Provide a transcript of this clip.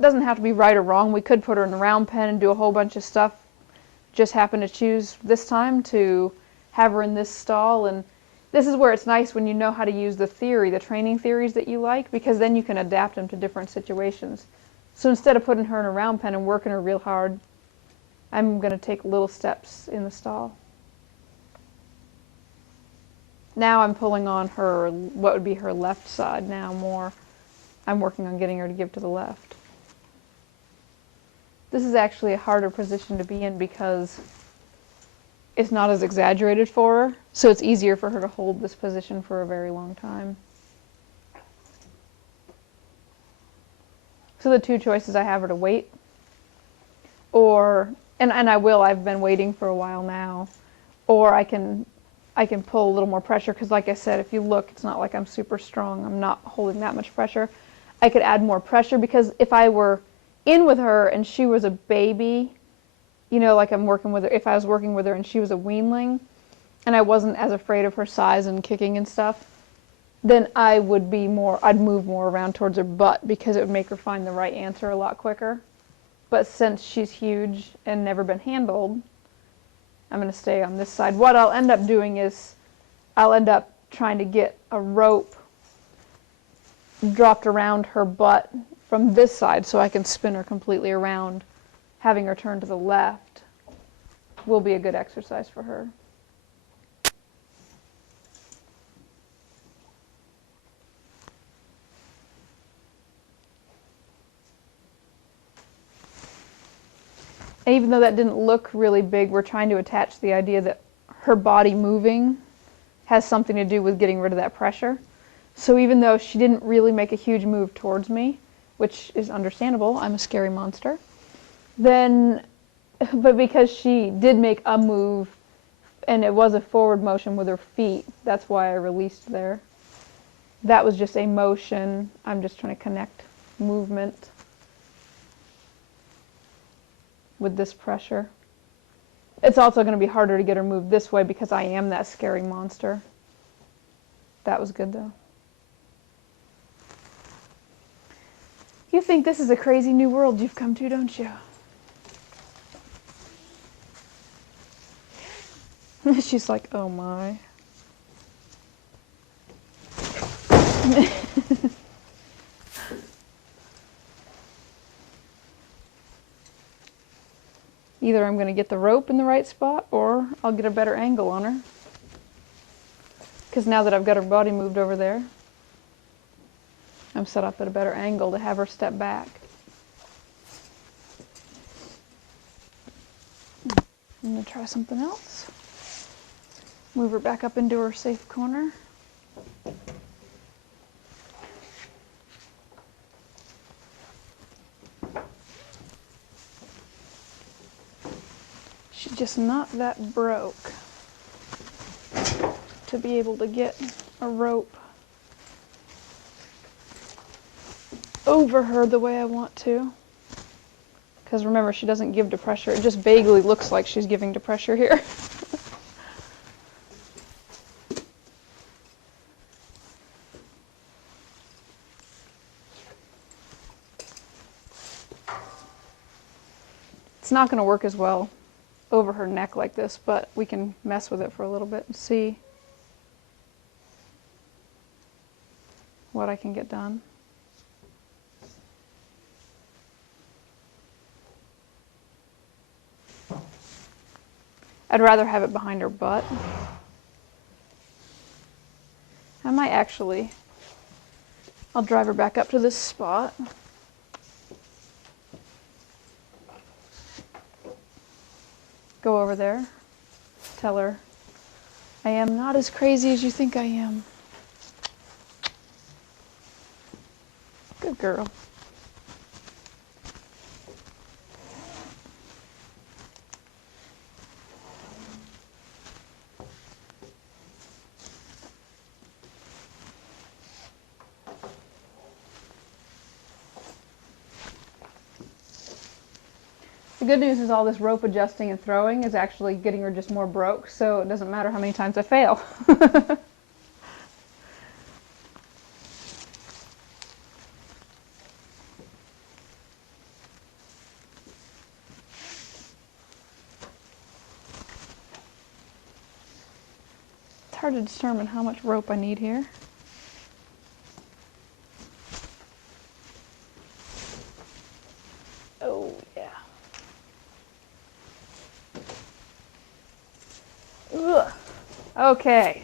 doesn't have to be right or wrong. We could put her in the round pen and do a whole bunch of stuff. Just happen to choose this time to have her in this stall. And this is where it's nice when you know how to use the theory, the training theories that you like, because then you can adapt them to different situations. So instead of putting her in a round pen and working her real hard, I'm going to take little steps in the stall. Now I'm pulling on her, what would be her left side now more. I'm working on getting her to give to the left. This is actually a harder position to be in because it's not as exaggerated for her, so it's easier for her to hold this position for a very long time. So the two choices I have are to wait, or, and I've been waiting for a while now, or I can pull a little more pressure, because like I said, if you look, it's not like I'm super strong. I'm not holding that much pressure. I could add more pressure, because if I were in with her and she was a baby, you know, like I'm working with her, if I was working with her and she was a weanling, and I wasn't as afraid of her size and kicking and stuff, then I'd move more around towards her butt, because it would make her find the right answer a lot quicker. But since she's huge and never been handled, I'm going to stay on this side. What I'll end up doing is I'll end up trying to get a rope dropped around her butt from this side so I can spin her completely around. Having her turn to the left will be a good exercise for her. And even though that didn't look really big, we're trying to attach the idea that her body moving has something to do with getting rid of that pressure. So even though she didn't really make a huge move towards me, which is understandable, I'm a scary monster, but because she did make a move, and it was a forward motion with her feet, that's why I released there. That was just a motion. I'm just trying to connect movement with this pressure. It's also going to be harder to get her moved this way because I am that scary monster. That was good though. You think this is a crazy new world you've come to, don't you? She's like, oh my. Either I'm going to get the rope in the right spot, or I'll get a better angle on her. Because now that I've got her body moved over there, I'm set up at a better angle to have her step back. I'm going to try something else. Move her back up into her safe corner. She's just not that broke to be able to get a rope over her the way I want to. Because remember, she doesn't give to pressure. It just vaguely looks like she's giving to pressure here. It's not going to work as well over her neck like this, but we can mess with it for a little bit and see what I can get done. I'd rather have it behind her butt. I might actually, I'll drive her back up to this spot. Go over there, tell her, I am not as crazy as you think I am. Good girl. The good news is all this rope adjusting and throwing is actually getting her just more broke, so it doesn't matter how many times I fail. hard to determine how much rope I need here. Oh, yeah. Ugh. Okay.